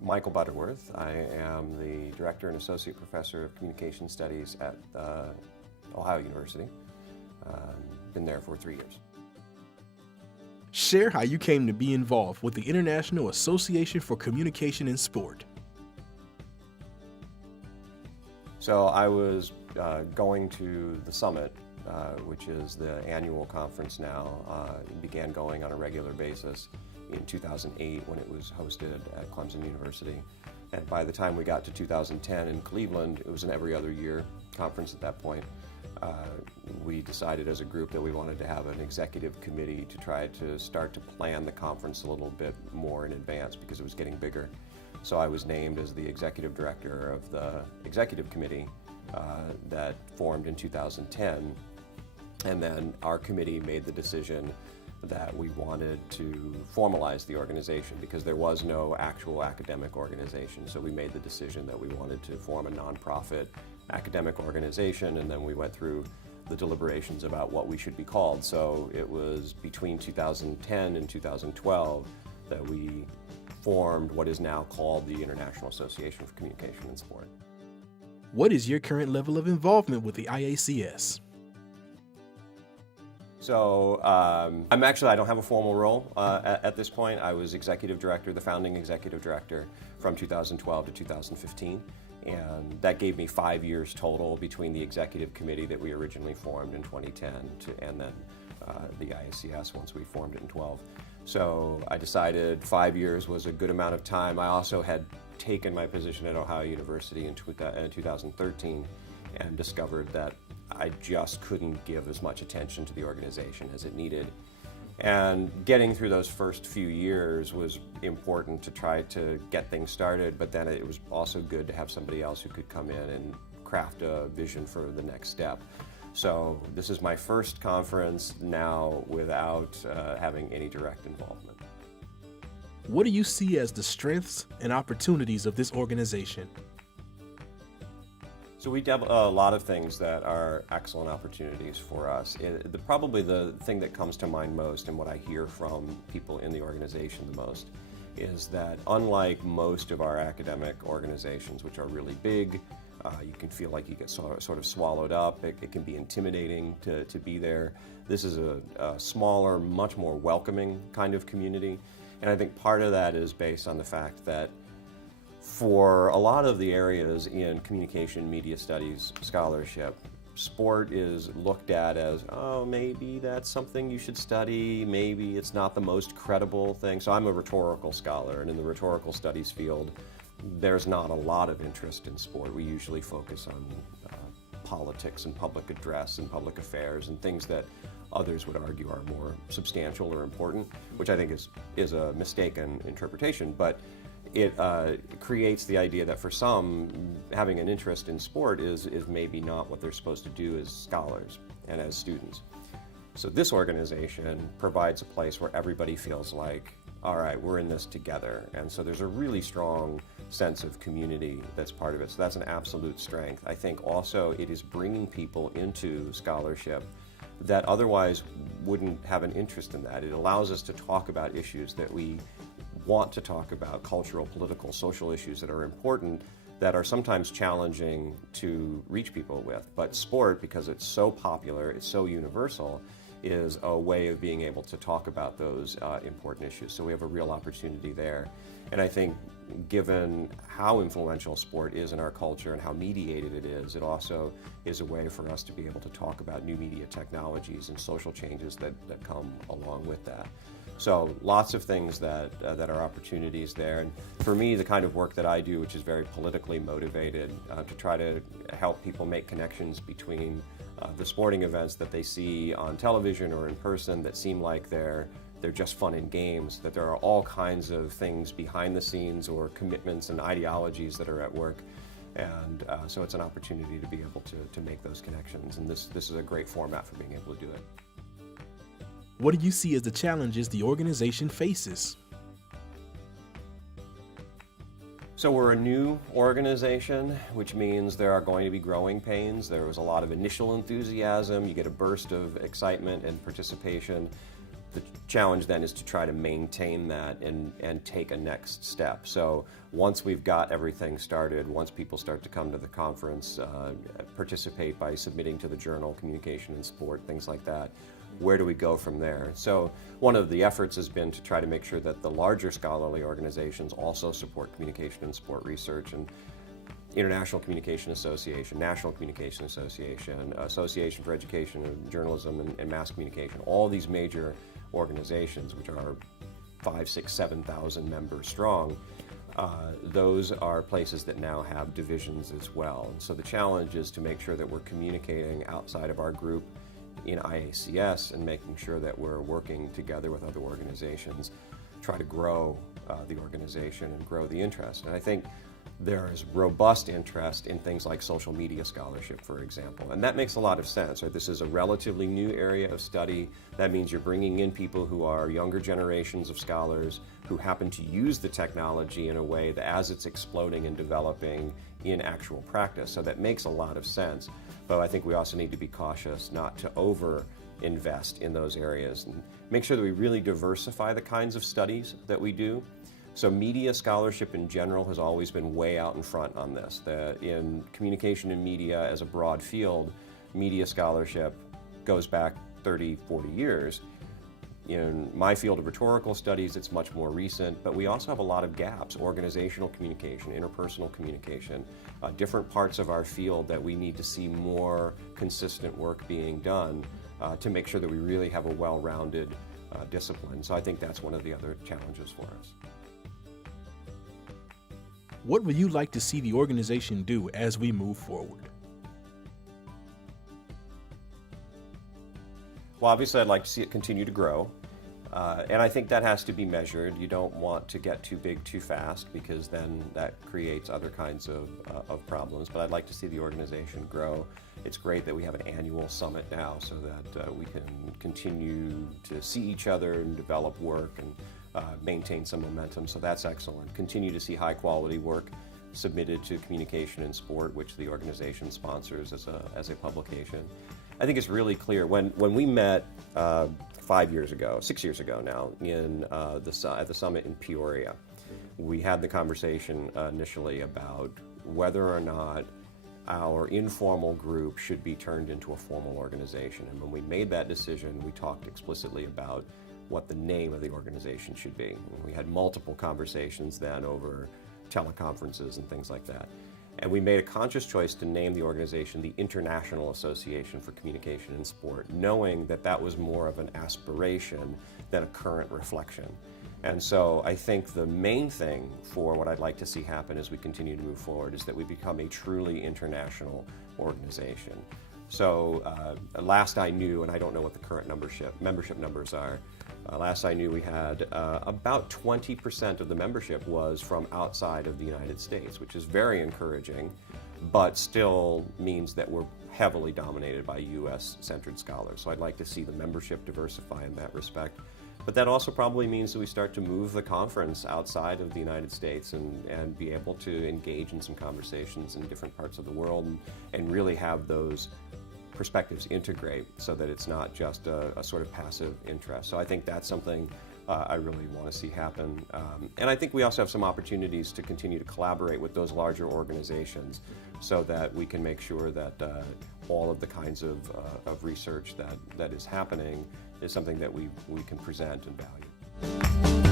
Michael Butterworth. I am the Director and Associate Professor of Communication Studies at Ohio University. Been there for 3 years. Share how you came to be involved with the International Association for Communication in Sport. So I was going to the summit, which is the annual conference now. It began going on a regular basis in 2008 when it was hosted at Clemson University. And by the time we got to 2010 in Cleveland, it was an every other year conference at that point. We decided as a group that we wanted to have an executive committee to try to start to plan the conference a little bit more in advance because it was getting bigger. So I was named as the executive director of the executive committee that formed in 2010. And then our committee made the decision that we wanted to formalize the organization because there was no actual academic organization. So we made the decision that we wanted to form a nonprofit academic organization, and then we went through the deliberations about what we should be called. So it was between 2010 and 2012 that we formed what is now called the International Association for Communication in Sport. What is your current level of involvement with the IACS? So I don't have a formal role at this point. I was executive director, the founding executive director from 2012 to 2015. And that gave me 5 years total between the executive committee that we originally formed in 2010 and then the IACS once we formed it in 12. So I decided 5 years was a good amount of time. I also had taken my position at Ohio University in 2013 and discovered that I just couldn't give as much attention to the organization as it needed. And getting through those first few years was important to try to get things started, but then it was also good to have somebody else who could come in and craft a vision for the next step. So this is my first conference now without having any direct involvement. What do you see as the strengths and opportunities of this organization? So we have a lot of things that are excellent opportunities for us. Probably the thing that comes to mind most and what I hear from people in the organization the most is that unlike most of our academic organizations, which are really big, you can feel like you get sort of swallowed up. It can be intimidating to be there. This is a smaller, much more welcoming kind of community. And I think part of that is based on the fact that for a lot of the areas in communication media studies scholarship, sport is looked at as, oh, maybe that's something you should study, maybe it's not the most credible thing. So I'm a rhetorical scholar, and in the rhetorical studies field, there's not a lot of interest in sport. We usually focus on politics and public address and public affairs and things that others would argue are more substantial or important, which I think is a mistaken interpretation. But it creates the idea that for some, having an interest in sport is maybe not what they're supposed to do as scholars and as students. So this organization provides a place where everybody feels like, all right, we're in this together. And so there's a really strong sense of community that's part of it. So that's an absolute strength. I think also it is bringing people into scholarship that otherwise wouldn't have an interest in that. It allows us to talk about issues that we want to talk about, cultural, political, social issues that are important, that are sometimes challenging to reach people with. But sport, because it's so popular, it's so universal, is a way of being able to talk about those important issues. So we have a real opportunity there. And I think given how influential sport is in our culture and how mediated it is, it also is a way for us to be able to talk about new media technologies and social changes that come along with that. So lots of things that are opportunities there. And for me, the kind of work that I do, which is very politically motivated, to try to help people make connections between the sporting events that they see on television or in person that seem like they're just fun and games, that there are all kinds of things behind the scenes or commitments and ideologies that are at work. And so it's an opportunity to be able to make those connections. And this is a great format for being able to do it. What do you see as the challenges the organization faces? So we're a new organization, which means there are going to be growing pains. There was a lot of initial enthusiasm. You get a burst of excitement and participation. the challenge then is to try to maintain that and take a next step. So once we've got everything started, once people start to come to the conference, participate by submitting to the journal, Communication in Sport, things like that, where do we go from there? So one of the efforts has been to try to make sure that the larger scholarly organizations also support communication in sport research, and International Communication Association, National Communication Association, Association for Education and Journalism and Mass Communication, all these major organizations, which are 5,000, 6,000, 7,000 members strong, those are places that now have divisions as well. And so the challenge is to make sure that we're communicating outside of our group in IACS and making sure that we're working together with other organizations, try to grow the organization and grow the interest. And I think there is robust interest in things like social media scholarship, for example, and that makes a lot of sense. Right? This is a relatively new area of study. That means you're bringing in people who are younger generations of scholars who happen to use the technology in a way that, as it's exploding and developing in actual practice. So that makes a lot of sense. But I think we also need to be cautious not to over-invest in those areas and make sure that we really diversify the kinds of studies that we do. So media scholarship in general has always been way out in front on this. In communication and media as a broad field, media scholarship goes back 30, 40 years. In my field of rhetorical studies, it's much more recent, but we also have a lot of gaps: organizational communication, interpersonal communication, different parts of our field that we need to see more consistent work being done to make sure that we really have a well-rounded discipline. So I think that's one of the other challenges for us. What would you like to see the organization do as we move forward? Well, obviously, I'd like to see it continue to grow. And I think that has to be measured. You don't want to get too big too fast, because then that creates other kinds of problems. But I'd like to see the organization grow. It's great that we have an annual summit now so that we can continue to see each other and develop work and maintain some momentum. So that's excellent. Continue to see high quality work submitted to Communication in Sport, which the organization sponsors as a publication. I think it's really clear when we met 5 years ago, 6 years ago now, at the summit in Peoria, we had the conversation initially about whether or not our informal group should be turned into a formal organization. And when we made that decision, we talked explicitly about what the name of the organization should be. And we had multiple conversations then over teleconferences and things like that. And we made a conscious choice to name the organization the International Association for Communication in Sport, knowing that that was more of an aspiration than a current reflection. And so I think the main thing for what I'd like to see happen as we continue to move forward is that we become a truly international organization. So last I knew, and I don't know what the current membership numbers are, last I knew we had about 20% of the membership was from outside of the United States, which is very encouraging, but still means that we're heavily dominated by US-centered scholars. So I'd like to see the membership diversify in that respect. But that also probably means that we start to move the conference outside of the United States and be able to engage in some conversations in different parts of the world and really have those perspectives integrate so that it's not just a sort of passive interest. So I think that's something I really want to see happen. And I think we also have some opportunities to continue to collaborate with those larger organizations so that we can make sure that all of the kinds of research that is happening is something that we can present and value.